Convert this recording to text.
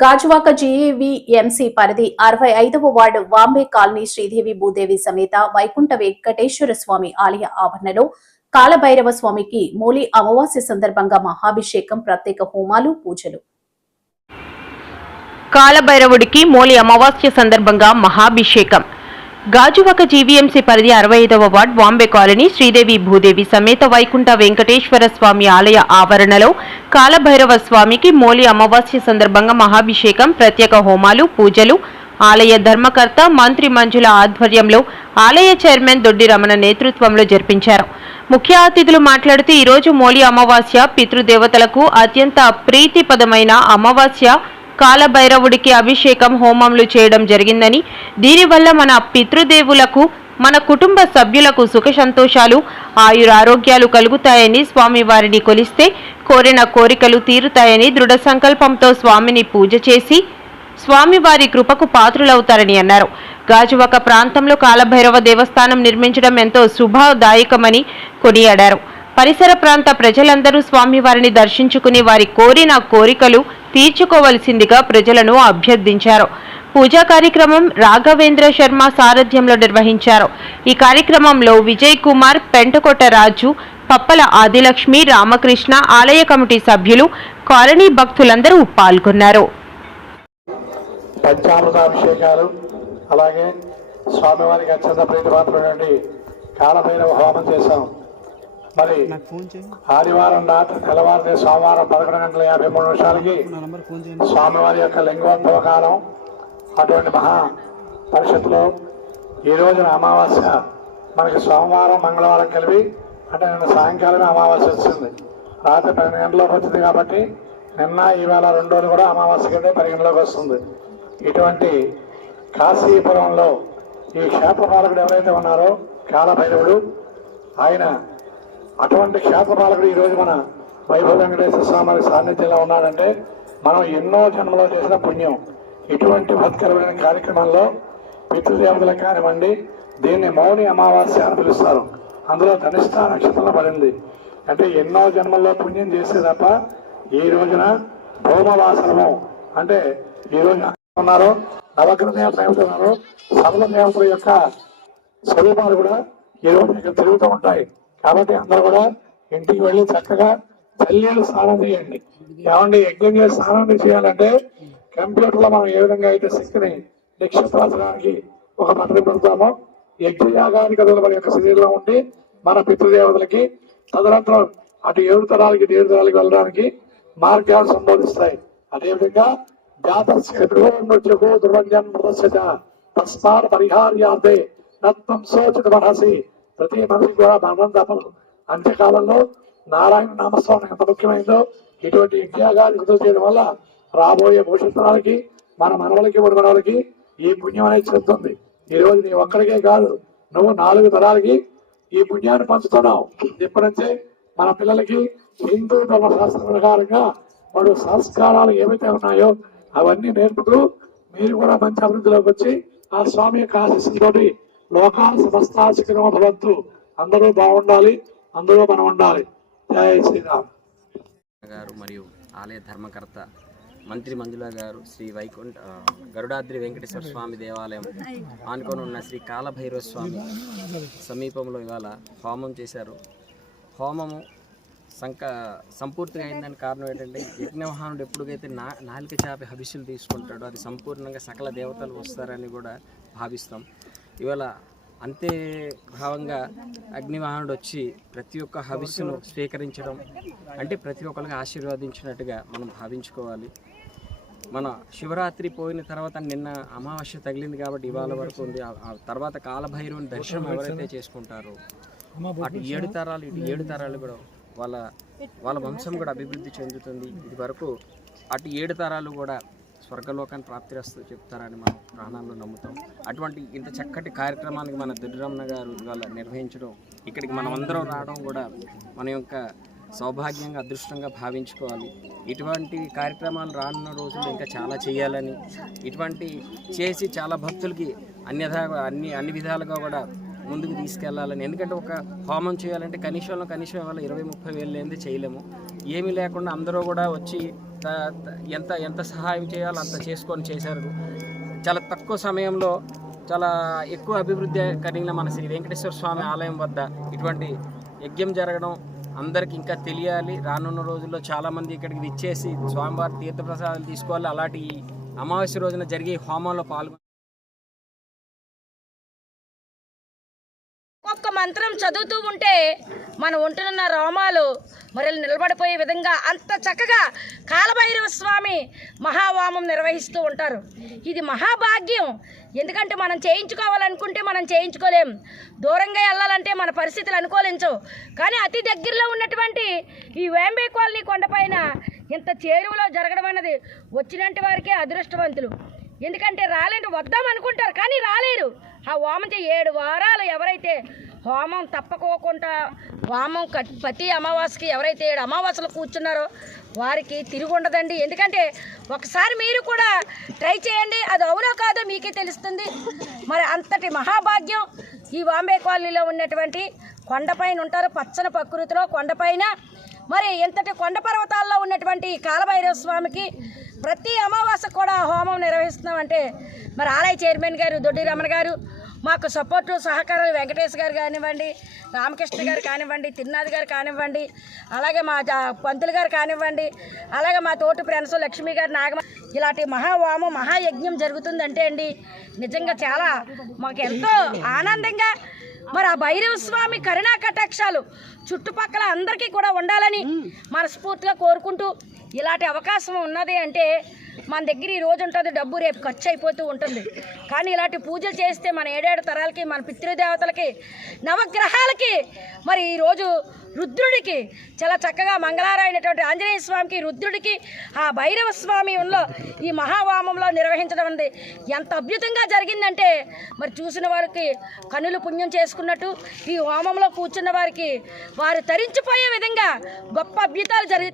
Gajuwaka GVMC పరిధి అరవై ఐదవ వార్డు వాంబే కాలనీ శ్రీదేవి భూదేవి సమేత వైకుంఠ వెంకటేశ్వర స్వామి ఆలయ ఆవరణలో కాలభైరవ స్వామికి మూలి అమావాస్య సందర్భంగా మహాభిషేకం ప్రత్యేక హోమాలు పూజలు. కాలభైరవుడికి మూలి అమావాస్య సందర్భంగా మహాభిషేకం. గాజువాక జీవీఎంసీ పరిధి అరవై ఐదవ వార్డ్ బాంబే కాలనీ శ్రీదేవి భూదేవి సమేత వైకుంఠ వెంకటేశ్వర స్వామి ఆలయ ఆవరణలో కాలభైరవ స్వామికి మోలి అమావాస్య సందర్భంగా మహాభిషేకం ప్రత్యేక హోమాలు పూజలు. ఆలయ ధర్మకర్త మంత్రి మంజుల ఆధ్వర్యంలో ఆలయ చైర్మన్ దొడ్డి రమణ నేతృత్వంలో జరిపించారు. ముఖ్య అతిథులు మాట్లాడుతూ ఈరోజు మోలి అమావాస్య పితృదేవతలకు అత్యంత ప్రీతిపదమైన అమావాస్య కాలభైరవుడికి అభిషేకం హోమంలు చేయడం జరిగిందని దీనివల్ల మన పితృదేవులకు మన కుటుంబ సభ్యులకు సుఖ సంతోషాలు ఆయురారోగ్యాలు కలుగుతాయని స్వామివారిని కొలిస్తే కోరిన కోరికలు తీరుతాయని దృఢ సంకల్పంతో స్వామిని పూజ చేసి స్వామివారి కృపకు పాత్రులవుతారని అన్నారు. గాజువాక ప్రాంతంలో కాలభైరవ దేవస్థానం నిర్మించడం ఎంతో శుభదాయకమని కొనియాడారు. పరిసర ప్రాంత ప్రజలందరూ స్వామివారిని దర్శించుకుని వారి కోరిన కోరికలు తీర్చుకోవలసిందిగా ప్రజలను అభ్యర్థించారు. పూజా కార్యక్రమం రాఘవేంద్ర శర్మ సారథ్యంలో నిర్వహించారు. ఈ కార్యక్రమంలో విజయ్ కుమార్ పెంటకొట్ట రాజు పప్పల ఆదిలక్ష్మి రామకృష్ణ ఆలయ కమిటీ సభ్యులు కాలనీ భక్తులందరూ పాల్గొన్నారు. పంచామృతాభిషేకాలు అలాగే స్వామివారికి అత్యంత ప్రీతిపాత్రమైనటువంటి కాలభైరవ హోమం చేశాం. మరి ఆదివారం రాత్రి తెల్లవారితే సోమవారం పదకొండు గంటల యాభై మూడు నిమిషాలకి స్వామివారి యొక్క లింగోద్భవ కాలం అటువంటి మహా పరిషత్తులో ఈ రోజున అమావాస్య మనకి సోమవారం మంగళవారం కలిపి అంటే నిన్న సాయంకాలమే అమావాస్య వచ్చింది. రాత్రి పన్నెండు గంటలకు వచ్చింది కాబట్టి నిన్న ఈవేళ రెండు రోజులు కూడా అమావాస్య కింద పరిగణలోకి వస్తుంది. ఇటువంటి కాశీపురంలో ఈ క్షేత్రపాలకుడు ఎవరైతే ఉన్నారో కాలభైరవుడు ఆయన అటువంటి క్షేత్రపాలకుడు ఈరోజు మన వైభవ వెంకటేశ్వర స్వామి సాన్నిధ్యంలో ఉన్నాడంటే మనం ఎన్నో జన్మలో చేసిన పుణ్యం. ఇటువంటి భక్తికరమైన కార్యక్రమంలో పితృదేవతలకు కానివ్వండి దీన్ని మౌని అమావాస్య అని పిలుస్తారు. అందులో ధనిష్ట నక్షత్రంలో పడింది. అంటే ఎన్నో జన్మల్లో పుణ్యం చేస్తే తప్ప ఈ రోజున భౌమవాసనము అంటే ఈ రోజున ఉన్నారు నవగ్రహ దేవతలు ఉన్నారు సకల దేవతల యొక్క స్వరూపాలు కూడా ఈ రోజు ఇక్కడ తిరుగుతూ ఉంటాయి. కాబట్టి అందరూ కూడా ఇంటికి వెళ్ళి చక్కగా చల్లీళ్ళు స్నానం చేయండి. ఏమండి యజ్ఞం చేసి స్నానం చేయాలంటే కంప్యూటర్లో మనం ఏ విధంగా అయితే శక్తిని నిక్షిప్రాచడానికి ఒక పద్ధతి పెడతామో యజ్ఞయాగానికి అదే మన యొక్క శరీరంలో ఉండి మన పితృదేవతలకి తదనంతరం అటు ఏడు తరాలకి ఏడు తరాలకి వెళ్ళడానికి మార్గాలు సంబోధిస్తాయి. అదేవిధంగా జాతస్య దుర్వంజన్ మృతస్య తస్మాత్ పరిహార్యార్థే నత్వం సోచిత మనసి ప్రతి మనిషి కూడా మరణం తప్పదు. అంత్యకాలంలో నారాయణ నామస్వామి ఎంత ముఖ్యమైందో ఇటువంటి యజ్ఞాగాలు ఎదురు చేయడం వల్ల రాబోయే భవిష్యత్తులకి మన మనవలకి మనవలకి ఈ పుణ్యం అనేది చెందుతుంది. ఈరోజు రోజు నీ ఒక్కడికే కాదు నువ్వు నాలుగు తరాలకి ఈ పుణ్యాన్ని పంచుతున్నావు. ఇప్పటించే మన పిల్లలకి హిందూ ధర్మశాస్త్రం ప్రకారంగా వాడు సంస్కారాలు ఏవైతే ఉన్నాయో అవన్నీ నేర్పుతూ మీరు కూడా మంచి అభివృద్ధిలోకి వచ్చి ఆ స్వామి యొక్క ఆశీస్సులతోటి లోకాల సమస్తాశిఖరమ భవంతు. అందరూ బాగుండాలి అందరూ మనం ఉండాలి. జయ శ్రీరామ్. గారు మరియు ఆలయ ధర్మకర్త మంత్రి మంజుల గారు శ్రీ వైకుంఠ గరుడాద్రి వెంకటేశ్వర స్వామి దేవాలయం ఆనుకొని ఉన్న శ్రీ కాలభైరవ స్వామి సమీపంలో ఇవాళ హోమం చేశారు. హోమము సంక సంపూర్తిగా అయిందని కారణం ఏంటంటే యజ్ఞవాహనుడు ఎప్పుడైతే నా నాలుక చాపి హవిష్యులు తీసుకుంటాడో అది సంపూర్ణంగా సకల దేవతలు వస్తారని కూడా భావిస్తాం. ఇవాళ అంతే భావంగా అగ్నివాహనుడు వచ్చి ప్రతి ఒక్క హవిస్సును స్వీకరించడం అంటే ప్రతి ఒక్కరికి ఆశీర్వదించినట్టుగా మనం భావించుకోవాలి. మన శివరాత్రి పోయిన తర్వాత నిన్న అమావాస్య తగిలింది కాబట్టి ఇవాళ వరకు ఉంది. ఆ- తర్వాత కాలభైరవుని దర్శనం ఎవరైతే చేసుకుంటారో అటు ఏడు తరాలు ఇటు ఏడు తరాలు కూడా వాళ్ళ వాళ్ళ వంశం కూడా అభివృద్ధి చెందుతుంది. ఇది వరకు అటు ఏడు తరాలు కూడా స్వర్గలోకాన్ని ప్రాప్తిరస్తూ చెప్తారని మనం ప్రాణాల్లో నమ్ముతాం. అటువంటి ఇంత చక్కటి కార్యక్రమానికి మన దుర్రమణ గారు వాళ్ళ నిర్వహించడం ఇక్కడికి మనం అందరం రావడం కూడా మన యొక్క సౌభాగ్యంగా అదృష్టంగా భావించుకోవాలి. ఇటువంటి కార్యక్రమాలు రానున్న రోజుల్లో ఇంకా చాలా చేయాలని ఇటువంటి చేసి చాలా భక్తులకి అన్యథా అన్ని అన్ని విధాలుగా కూడా ముందుకు తీసుకెళ్ళాలని. ఎందుకంటే ఒక హోమం చేయాలంటే కనీసంలో కనీసం ఇవాళ ఇరవై ముప్పై వేలు లేనిది చేయలేము. ఏమీ లేకుండా అందరూ కూడా వచ్చి ఎంత ఎంత సహాయం చేయాలో అంత చేసుకొని చేశారు. చాలా తక్కువ సమయంలో చాలా ఎక్కువ అభివృద్ధి కలిగిన మన శ్రీ వెంకటేశ్వర స్వామి ఆలయం వద్ద ఇటువంటి యజ్ఞం జరగడం అందరికి ఇంకా తెలియాలి. రానున్న రోజుల్లో చాలామంది ఇక్కడికి విచ్చేసి స్వామివారి తీర్థప్రసాదాలు తీసుకోవాలి. అలాంటి అమావాస్య రోజున జరిగే హోమంలో పాల్గొని మంత్రం చదువుతూ ఉంటే మన ఒంటునున్న రోమాలు మరలు నిలబడిపోయే విధంగా అంత చక్కగా కాలభైరవ స్వామి మహావామం నిర్వహిస్తూ ఉంటారు. ఇది మహాభాగ్యం. ఎందుకంటే మనం చేయించుకోవాలనుకుంటే మనం చేయించుకోలేం. దూరంగా వెళ్ళాలంటే మన పరిస్థితులు అనుకూలించవు. కానీ అతి దగ్గరలో ఉన్నటువంటి ఈ వేంబే కాలనీ కొండపైన ఇంత చేరువలో జరగడం అన్నది వచ్చినట్టు వారికే అదృష్టవంతులు. ఎందుకంటే రాలేంటి వద్దాం అనుకుంటారు కానీ రాలేరు. ఆ వామంతి ఏడు వారాలు ఎవరైతే హోమం తప్పకోకుండా హోమం కట్ ప్రతి అమావాస్యకి ఎవరైతే ఏడు అమావాస్యలు కూర్చున్నారో వారికి తిరిగి ఉండదండి ఎందుకంటే ఒకసారి మీరు కూడా ట్రై చేయండి. అది అవునో కాదో మీకే తెలుస్తుంది. మరి అంతటి మహాభాగ్యం ఈ వాంబే కాలనీలో ఉన్నటువంటి కొండపైన ఉంటారు. పచ్చని ప్రకృతిలో కొండపైన మరి ఇంతటి కొండ పర్వతాల్లో ఉన్నటువంటి కాలభైరవ స్వామికి ప్రతి అమావాస్య కూడా హోమం నిర్వహిస్తున్నామంటే మరి ఆలయ చైర్మన్ గారు దొడ్డి రమణ గారు మాకు సపోర్టు సహకారాలు వెంకటేష్ గారు కానివ్వండి రామకృష్ణ గారు కానివ్వండి తిరునాథ్ గారు కానివ్వండి అలాగే మా పంతులు గారు కానివ్వండి అలాగే మా తోటి ఫ్రెండ్స్ లక్ష్మి గారు నాగమ ఇలాంటి మహావామం మహాయజ్ఞం జరుగుతుందంటే అండి నిజంగా చాలా మాకు ఎంతో ఆనందంగా. మరి ఆ భైరవ స్వామి కరుణా కటాక్షాలు చుట్టుపక్కల అందరికీ కూడా ఉండాలని మనస్ఫూర్తిగా కోరుకుంటూ ఇలాంటి అవకాశం ఉన్నది అంటే మన దగ్గర ఈ రోజు ఉంటుంది డబ్బు రేపు ఖర్చు అయిపోతూ ఉంటుంది. కానీ ఇలాంటి పూజలు చేస్తే మన ఏడేడు తరాలకి మన పితృదేవతలకి నవగ్రహాలకి మరి ఈరోజు రుద్రుడికి చాలా చక్కగా మంగళారైనటువంటి ఆంజనేయ స్వామికి రుద్రుడికి ఆ భైరవ స్వామి ఉన్నలో ఈ మహావామంలో నిర్వహించడం అనేది ఎంత అద్భుతంగా జరిగిందంటే మరి చూసిన వారికి కనులు పుణ్యం చేసుకున్నట్టు ఈ హోమంలో కూర్చున్న వారికి వారు తరించిపోయే విధంగా గొప్ప అద్భుతాలు జరిగి